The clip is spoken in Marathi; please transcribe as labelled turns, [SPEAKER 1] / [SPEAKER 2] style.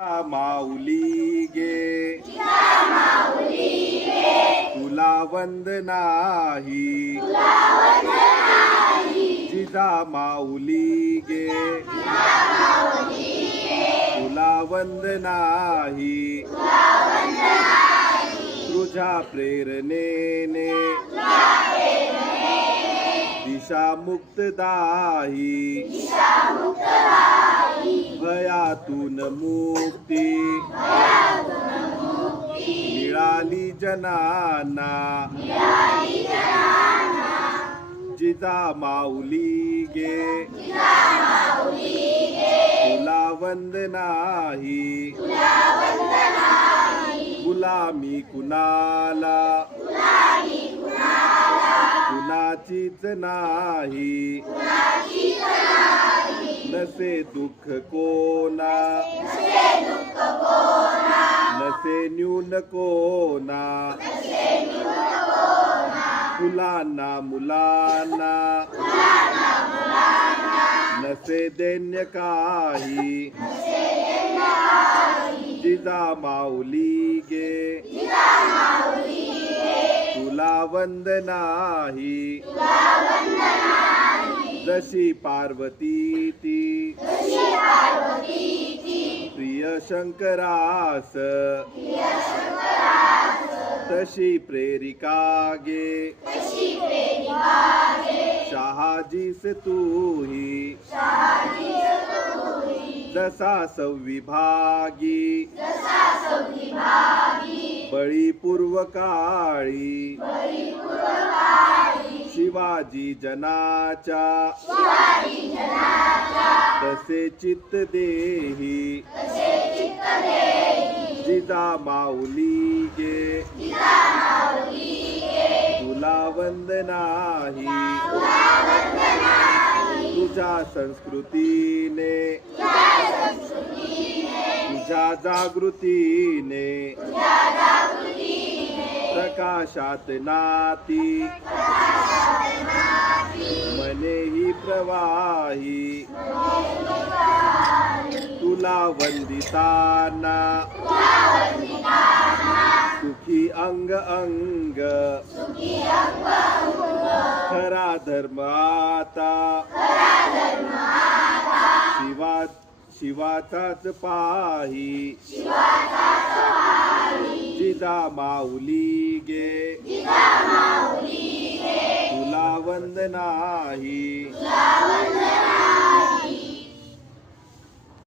[SPEAKER 1] माऊली गे तुला वंद नाही जिजा माऊली गे तुला वंद नाही तुझ्या प्रेरणेने। दिशा मुक्तदाही भयातून मुक्ती मिळाली जनाना. जिजा माऊली गे. तुला वंदनाही. गुलामी कुणाला. कुणाचीच नाही. नसे दुःख कोना नसे न्यून कोना फुलांना मुलांना? नसे दैन्य काही? जिजा माऊली गे? तुला वंद तशी पार्वती ती प्रिय शंकरास। तशी प्रेरिका गे शहाजीस तूही जसा सविभागी। बळी पूर्व काळी शिवाजी जनाच्या तसे चित्त देही। जिजा माऊली गे। तुला वंद नाही तुझ्या संस्कृतीने। तुझ्या जागृतीने. प्रकाशात नाती. मनेही प्रवाही. तुला वंदिताना. सुखी अंग अंग. खरा धर्म आता. शिवा शिवाचाच पाही. जिजा माऊली गे. तुला वंद नाही